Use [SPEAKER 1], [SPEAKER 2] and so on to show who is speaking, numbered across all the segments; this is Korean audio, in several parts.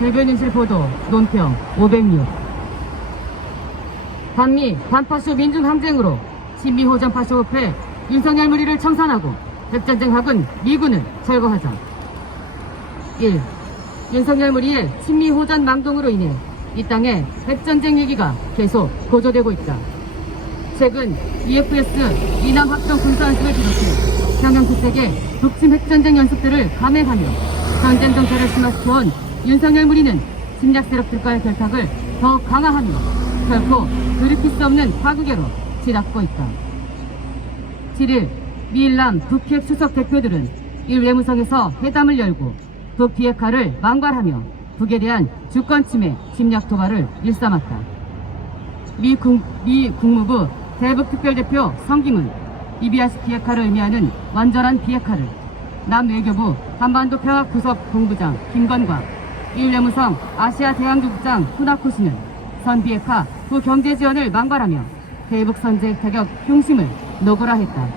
[SPEAKER 1] 대변인실 보도 논평 506 반미 반파쇼 민중항쟁으로 친미호전 파쇼업회 윤석열 무리를 청산하고 핵전쟁학은 미군을 철거하자 1. 윤석열 무리의 친미호전 망동으로 인해 이 땅에 핵전쟁 위기가 계속 고조되고 있다. 최근 EFS 이남 합동 군사연습을 비롯해 평양특색의 독침 핵전쟁 연습들을 감행하며 전쟁 정세를 심화시켜온 윤석열 무리는 침략 세력 들과의 결탁을 더욱 강화하며 결코 돌이킬 수 없는 파국에로 치닫고 있다. 7일 미일남 북핵 수석 대표들은 일 외무성에서 회담을 열고 북비핵화를 망발하며 북에 대한 주권 침해, 침략 도발을 일삼았다. 미, 국, 미 국무부 대북특별대표 성김은 이비아스 비핵화를 의미하는 완전한 비핵화를 남 외교부 한반도 평화구석 본부장 김건과 일 외무성 아시아 대항국장 후나코시는 선비핵화 부경제 지원을 망발하며 대북 선제 타격 흉심을 노고라 했다.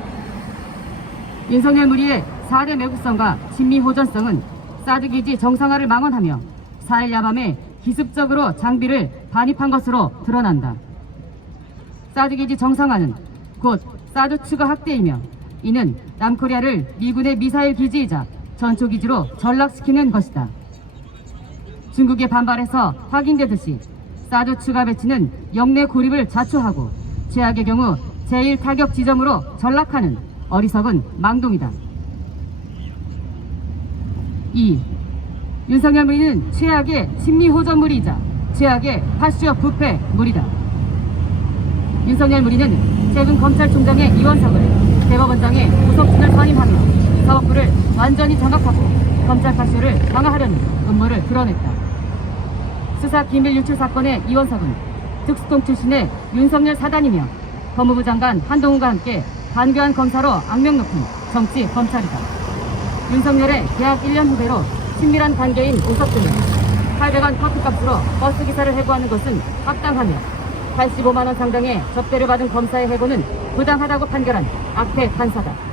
[SPEAKER 1] 윤석열 무리의 4대 매국성과 친미 호전성은 사드 기지 정상화를 망언하며 4일 야밤에 기습적으로 장비를 반입한 것으로 드러난다. 사드 기지 정상화는 곧 사드 추가 확대이며 이는 남코리아를 미군의 미사일 기지이자 전초 기지로 전락시키는 것이다. 중국의 반발에서 확인되듯이 사드 추가 배치는 영내 고립을 자초하고 최악의 경우 제1 타격 지점으로 전락하는 어리석은 망동이다. 2. 윤석열 무리는 최악의 친미 호전물이자 최악의 파쇼 부패 물이다. 윤석열 무리는 최근 검찰총장의 이원석을 대법원장의 구속진을 선임하며 사법부를 완전히 장악하고 검찰 파쇼를 강화하려는 음모를 드러냈다. 수사 기밀 유출 사건의 이원석은 특수통 출신의 윤석열 사단이며 법무부 장관 한동훈과 함께 반교한 검사로 악명 높은 정치 검찰이다. 윤석열의 대학 1년 후배로 친밀한 관계인 오석준은 800원 커피값으로 버스 기사를 해고하는 것은 합당하며 85만 원 상당의 접대를 받은 검사의 해고는 부당하다고 판결한 악태 판사다.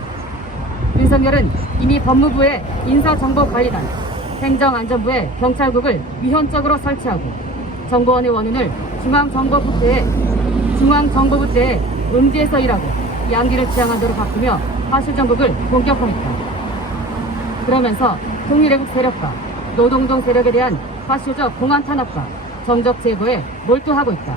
[SPEAKER 1] 윤석열은 이미 법무부의 인사정보관리단, 행정안전부의 경찰국을 위헌적으로 설치하고 정보원의 원인을 중앙정보부대에 중앙정보부대에 음지에서 일하고 양기를 지향한 대로 바꾸며 파실정국을 공격하였다. 그러면서 통일애국 세력과 노동동 세력에 대한 파쇼적 공안 탄압과 정적 제거에 몰두하고 있다.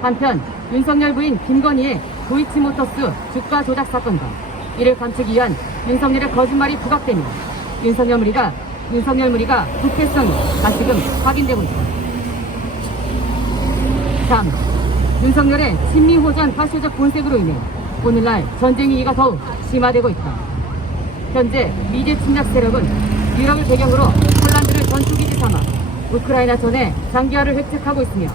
[SPEAKER 1] 한편 윤석열 부인 김건희의 도이치모터스 주가 조작 사건과 이를 감추기 위한 윤석열의 거짓말이 부각되며 윤석열 무리가 윤석열 무리가 국회성이 다시금 확인되고 있다. 3. 윤석열의 친미호전 파쇼적 본색으로 인해 오늘날 전쟁 위기가 더욱 심화되고 있다. 현재 미제 침략 세력은 유럽을 배경으로 폴란드를 전투기지 삼아 우크라이나 전에 장기화를 획책하고 있으며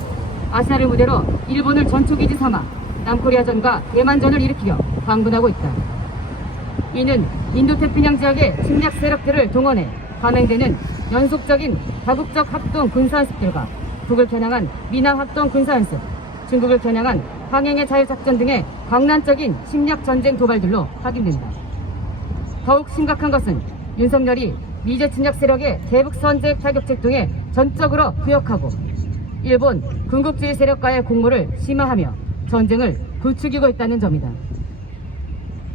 [SPEAKER 1] 아시아를 무대로 일본을 전투기지 삼아 남코리아전과 대만전을 일으키려 강군하고 있다. 이는 인도태평양 지역의 침략 세력들을 동원해 감행되는 연속적인 다국적 합동 군사연습들과 북을 겨냥한 미남 합동 군사연습, 중국을 겨냥한 항행의 자유작전 등의 광란적인 침략 전쟁 도발들로 확인된다. 더욱 심각한 것은 윤석열이 미제 침략 세력의 대북 선제 타격책 등에 전적으로 부역하고 일본 군국주의 세력과의 공모를 심화하며 전쟁을 부추기고 있다는 점이다.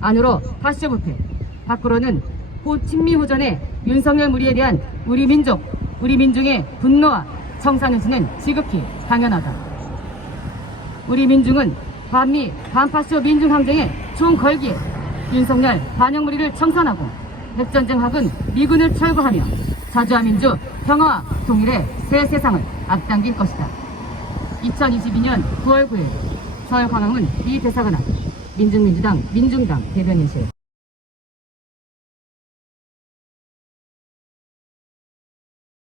[SPEAKER 1] 안으로 파쇼 부패, 밖으로는 호친미호전의 윤석열 무리에 대한 우리 민족, 우리 민중의 분노와 청산의수는 지극히 당연하다. 우리 민중은 반미, 반파쇼 민중항쟁의 총걸기에 윤석열 반영 무리를 청산하고 핵전쟁 학은 미군을 철거하며 자주와 민주, 평화와 통일의 새 세상을 앞당길 것이다. 2022년 9월 9일 서울 광화문 미 대사관 앞 민중민주당 민중당 대변인실